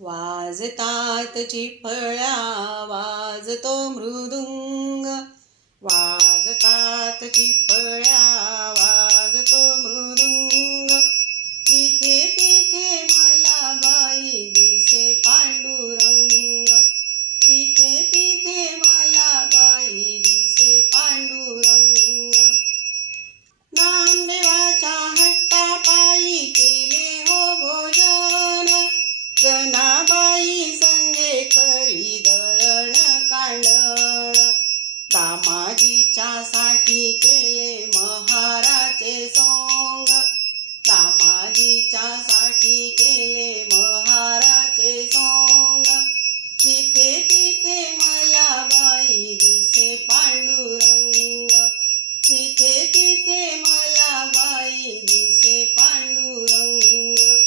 वाजतात चिफळ्या वाजतो मृदुंग. वाजतात चिफळ्या दामाजीच्या साठी केले.